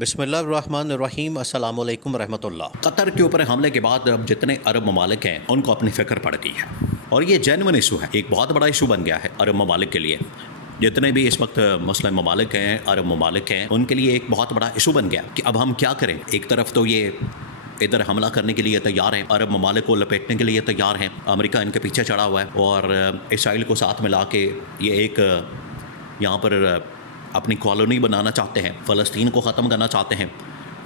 بسم اللہ الرحمن الرحیم۔ السلام علیکم ورحمۃ اللہ۔ قطر کے اوپر حملے کے بعد اب جتنے عرب ممالک ہیں ان کو اپنی فکر پڑ گئی ہے، اور یہ جینون ایشو ہے، ایک بہت بڑا ایشو بن گیا ہے عرب ممالک کے لیے۔ جتنے بھی اس وقت مسلم ممالک ہیں، عرب ممالک ہیں، ان کے لیے ایک بہت بڑا ایشو بن گیا کہ اب ہم کیا کریں۔ ایک طرف تو یہ ادھر حملہ کرنے کے لیے تیار ہیں، عرب ممالک کو لپیٹنے کے لیے تیار ہیں، امریکہ ان کے پیچھے چڑھا ہوا ہے، اور اسرائیل کو ساتھ ملا کے یہ ایک یہاں پر اپنی کالونی بنانا چاہتے ہیں، فلسطین کو ختم کرنا چاہتے ہیں،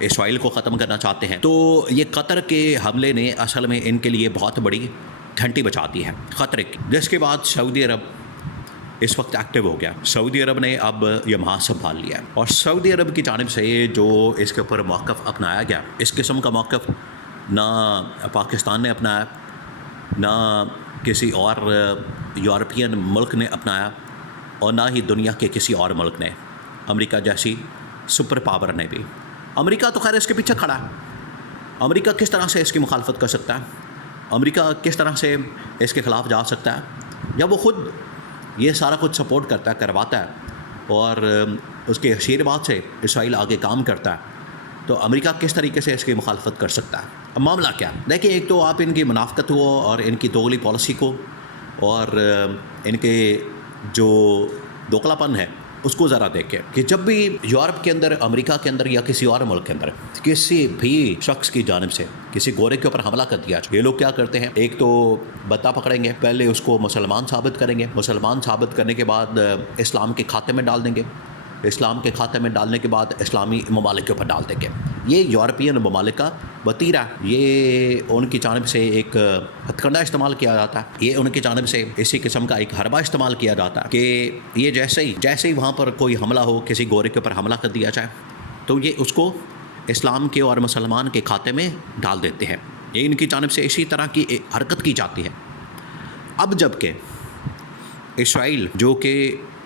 اسرائیل کو ختم کرنا چاہتے ہیں۔ تو یہ قطر کے حملے نے اصل میں ان کے لیے بہت بڑی گھنٹی بچا دی ہے خطرے کی، جس کے بعد سعودی عرب اس وقت ایکٹیو ہو گیا۔ سعودی عرب نے اب یہ محاذ سنبھال لیا ہے، اور سعودی عرب کی جانب سے جو اس کے اوپر موقف اپنایا گیا، اس قسم کا موقف نہ پاکستان نے اپنایا، نہ کسی اور یورپین ملک نے اپنایا، اور نہ ہی دنیا کے کسی اور ملک نے، امریکہ جیسی سپر پاور نے بھی۔ امریکہ تو خیر اس کے پیچھے کھڑا ہے، امریکہ کس طرح سے اس کی مخالفت کر سکتا ہے، امریکہ کس طرح سے اس کے خلاف جا سکتا ہے، جب وہ خود یہ سارا کچھ سپورٹ کرتا ہے، کرواتا ہے، اور اس کے حشیر بات سے اسرائیل آگے کام کرتا ہے، تو امریکہ کس طریقے سے اس کی مخالفت کر سکتا ہے۔ اب معاملہ کیا ہے؟ دیکھیں، ایک تو آپ ان کی منافقت کو اور ان کی دوغلی پالیسی کو اور ان کے جو دوغلا پن ہے اس کو ذرا دیکھیں کہ جب بھی یورپ کے اندر، امریکہ کے اندر، یا کسی اور ملک کے اندر کسی بھی شخص کی جانب سے کسی گورے کے اوپر حملہ کر دیا، یہ لوگ کیا کرتے ہیں، ایک تو بتا پکڑیں گے، پہلے اس کو مسلمان ثابت کریں گے، مسلمان ثابت کرنے کے بعد اسلام کے کھاتے میں ڈال دیں گے، اسلام کے کھاتے میں ڈالنے کے بعد اسلامی ممالک کے اوپر ڈال دیں گے۔ یہ یورپین ممالک کا وتیرہ، یہ ان کی جانب سے ایک ہتھ کنڈا استعمال کیا جاتا ہے، یہ ان کی جانب سے اسی قسم کا ایک حربہ استعمال کیا جاتا ہے کہ یہ جیسے ہی وہاں پر کوئی حملہ ہو، کسی گورے کے اوپر حملہ کر دیا جائے، تو یہ اس کو اسلام کے اور مسلمان کے کھاتے میں ڈال دیتے ہیں۔ یہ ان کی جانب سے اسی طرح کی حرکت کی جاتی ہے۔ اب جب کہ اسرائیل، جو کہ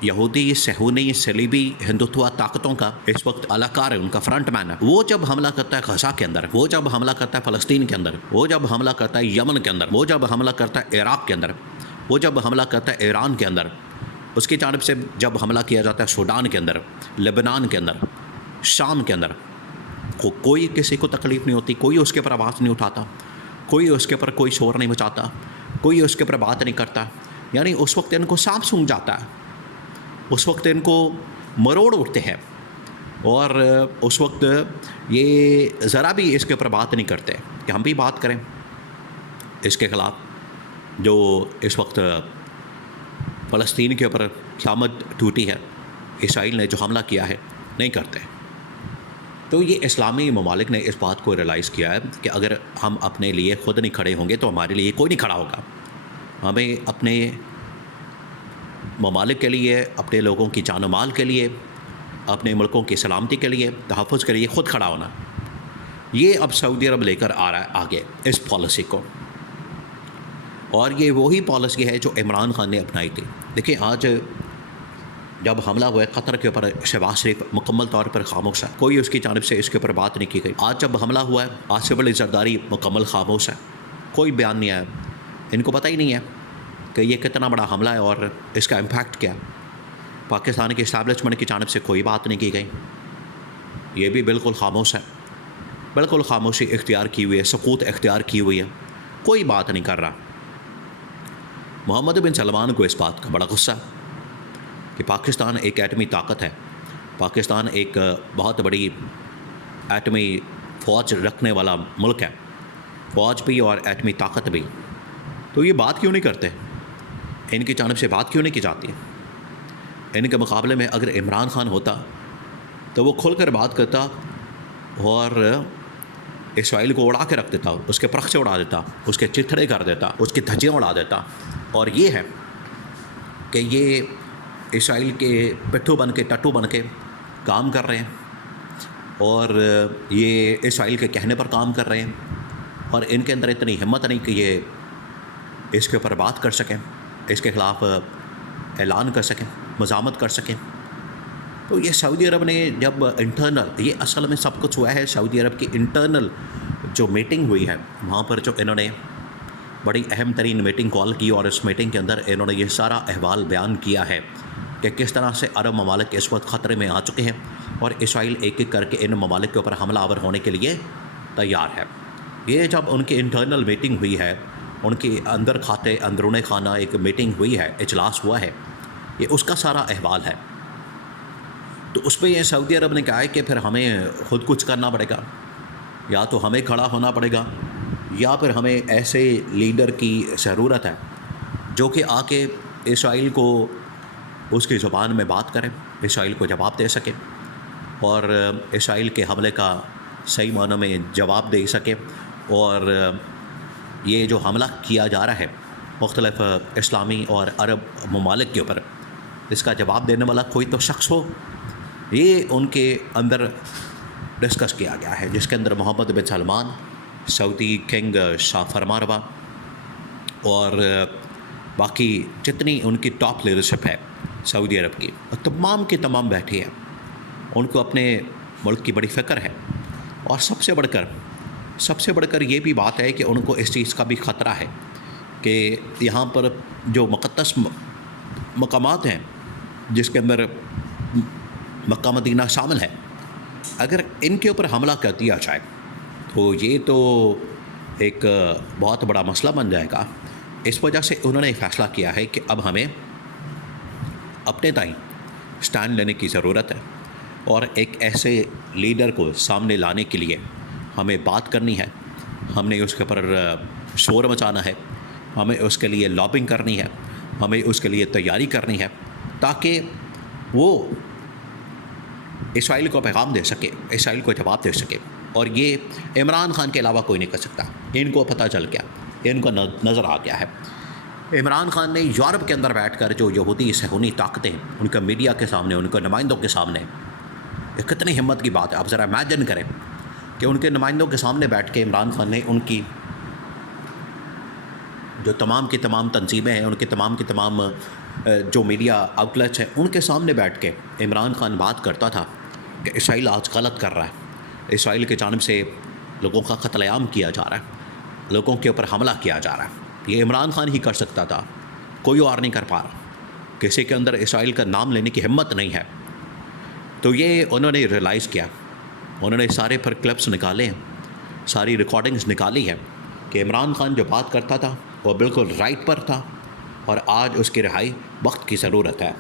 یہودی، صہیونی، صلیبی، ہندوتوا طاقتوں کا اس وقت اعلیٰ، ان کا فرنٹ مین ہے، وہ جب حملہ کرتا ہے غزہ کے اندر، وہ جب حملہ کرتا ہے فلسطین کے اندر، وہ جب حملہ کرتا ہے یمن کے اندر، وہ جب حملہ کرتا ہے عراق کے اندر، وہ جب حملہ کرتا ہے ایران کے اندر، اس کی جانب سے جب حملہ کیا جاتا ہے سوڈان کے اندر، لبنان کے اندر، شام کے اندر، کوئی کسی کو تکلیف نہیں ہوتی، کوئی اس کے اوپر آواز نہیں اٹھاتا، کوئی اس کے اوپر کوئی شور نہیں مچاتا، کوئی اس کے اوپر بات نہیں کرتا۔ یعنی اس وقت ان کو سانپ سونگھ جاتا ہے، اس وقت ان کو مروڑ اٹھتے ہیں، اور اس وقت یہ ذرا بھی اس کے اوپر بات نہیں کرتے کہ ہم بھی بات کریں اس کے خلاف، جو اس وقت فلسطین کے اوپر قیامت ٹوٹی ہے، اسرائیل نے جو حملہ کیا ہے، نہیں کرتے۔ تو یہ اسلامی ممالک نے اس بات کو ریلائز کیا ہے کہ اگر ہم اپنے لیے خود نہیں کھڑے ہوں گے تو ہمارے لیے کوئی نہیں کھڑا ہوگا۔ ہمیں اپنے ممالک کے لیے، اپنے لوگوں کی جان و مال کے لیے، اپنے ملکوں کی سلامتی کے لیے، تحفظ کے لیے خود کھڑا ہونا، یہ اب سعودی عرب لے کر آ رہا ہے آگے اس پالیسی کو، اور یہ وہی پالیسی ہے جو عمران خان نے اپنائی تھی۔ دیکھیں، آج جب حملہ ہوا ہے قطر کے اوپر، شہباز شریف مکمل طور پر خاموش ہے، کوئی اس کی جانب سے اس کے اوپر بات نہیں کی گئی۔ آج جب حملہ ہوا ہے، آصف علی زرداری مکمل خاموش ہے، کوئی بیان نہیں آیا، ان کو پتہ ہی نہیں ہے کہ یہ کتنا بڑا حملہ ہے اور اس کا امپیکٹ کیا۔ پاکستان کی اسٹیبلشمنٹ کی جانب سے کوئی بات نہیں کی گئی، یہ بھی بالکل خاموش ہے، بالکل خاموشی اختیار کی ہوئی ہے، سکوت اختیار کی ہوئی ہے، کوئی بات نہیں کر رہا۔ محمد بن سلمان کو اس بات کا بڑا غصہ ہے کہ پاکستان ایک ایٹمی طاقت ہے، پاکستان ایک بہت بڑی ایٹمی فوج رکھنے والا ملک ہے، فوج بھی اور ایٹمی طاقت بھی، تو یہ بات کیوں نہیں کرتے، ان کی جانب سے بات کیوں نہیں کی جاتی؟ ان کے مقابلے میں اگر عمران خان ہوتا تو وہ کھل کر بات کرتا اور اسرائیل کو اڑا کے رکھ دیتا، اس کے پرخ سے اڑا دیتا، اس کے چتھڑے کر دیتا، اس کی دھجیاں اڑا دیتا۔ اور یہ ہے کہ یہ اسرائیل کے پٹھو بن کے، ٹٹو بن کے کام کر رہے ہیں، اور یہ اسرائیل کے کہنے پر کام کر رہے ہیں، اور ان کے اندر اتنی ہمت نہیں کہ یہ اس کے اوپر بات کر سکیں، اس کے خلاف اعلان کر سکیں، مزاحمت کر سکیں۔ تو یہ سعودی عرب نے جب انٹرنل، یہ اصل میں سب کچھ ہوا ہے سعودی عرب کی انٹرنل جو میٹنگ ہوئی ہے، وہاں پر جو انہوں نے بڑی اہم ترین میٹنگ کال کی، اور اس میٹنگ کے اندر انہوں نے یہ سارا احوال بیان کیا ہے کہ کس طرح سے عرب ممالک اس وقت خطرے میں آ چکے ہیں، اور اسرائیل ایک ایک کر کے ان ممالک کے اوپر حملہ آور ہونے کے لیے تیار ہے۔ یہ جب ان کی انٹرنل میٹنگ ہوئی ہے، ان کی اندرون خانہ ایک میٹنگ ہوئی ہے، اجلاس ہوا ہے، یہ اس کا سارا احوال ہے۔ تو اس پہ یہ سعودی عرب نے کہا ہے کہ پھر ہمیں خود کچھ کرنا پڑے گا، یا تو ہمیں کھڑا ہونا پڑے گا، یا پھر ہمیں ایسے لیڈر کی ضرورت ہے جو کہ آ کے اسرائیل کو اس کی زبان میں بات کرے، اسرائیل کو جواب دے سکے، اور اسرائیل کے حملے کا صحیح معنوں میں جواب دے سکے، اور یہ جو حملہ کیا جا رہا ہے مختلف اسلامی اور عرب ممالک کے اوپر، اس کا جواب دینے والا کوئی تو شخص ہو۔ یہ ان کے اندر ڈسکس کیا گیا ہے، جس کے اندر محمد بن سلمان، سعودی کنگ شاہ فرمانروا اور باقی جتنی ان کی ٹاپ لیڈرشپ ہے سعودی عرب کی، تمام کے تمام بیٹھے ہیں۔ ان کو اپنے ملک کی بڑی فکر ہے، اور سب سے بڑھ کر یہ بھی بات ہے کہ ان کو اس چیز کا بھی خطرہ ہے کہ یہاں پر جو مقدس مقامات ہیں، جس کے اندر مکہ مدینہ شامل ہے، اگر ان کے اوپر حملہ کر دیا جائے تو یہ تو ایک بہت بڑا مسئلہ بن جائے گا۔ اس وجہ سے انہوں نے فیصلہ کیا ہے کہ اب ہمیں اپنے تئیں سٹینڈ لینے کی ضرورت ہے، اور ایک ایسے لیڈر کو سامنے لانے کے لیے ہمیں بات کرنی ہے، ہم نے اس کے اوپر شور مچانا ہے، ہمیں اس کے لیے لابنگ کرنی ہے، ہمیں اس کے لیے تیاری کرنی ہے، تاکہ وہ اسرائیل کو پیغام دے سکے، اسرائیل کو جواب دے سکے۔ اور یہ عمران خان کے علاوہ کوئی نہیں کر سکتا۔ ان کو پتہ چل گیا، ان کو نظر آ گیا ہے۔ عمران خان نے یورپ کے اندر بیٹھ کر جو یہودی صہیونی طاقتیں ان کا میڈیا کے سامنے، ان کے نمائندوں کے سامنے، یہ کتنی ہمت کی بات ہے۔ آپ ذرا امیجن کریں کہ ان کے نمائندوں کے سامنے بیٹھ کے عمران خان نے ان کی جو تمام کی تمام تنظیمیں ہیں، ان کے تمام کی تمام جو میڈیا آؤٹلیٹس ہیں، ان کے سامنے بیٹھ کے عمران خان بات کرتا تھا کہ اسرائیل آج غلط کر رہا ہے، اسرائیل کی جانب سے لوگوں کا قتل عام کیا جا رہا ہے، لوگوں کے اوپر حملہ کیا جا رہا ہے۔ یہ عمران خان ہی کر سکتا تھا، کوئی اور نہیں کر پا رہا، کسی کے اندر اسرائیل کا نام لینے کی ہمت نہیں ہے۔ تو یہ انہوں نے ریئلائز کیا، انہوں نے سارے پھر کلپس نکالے ہیں، ساری ریکارڈنگز نکالی ہے کہ عمران خان جو بات کرتا تھا وہ بالکل رائٹ پر تھا، اور آج اس کی رہائی وقت کی ضرورت ہے۔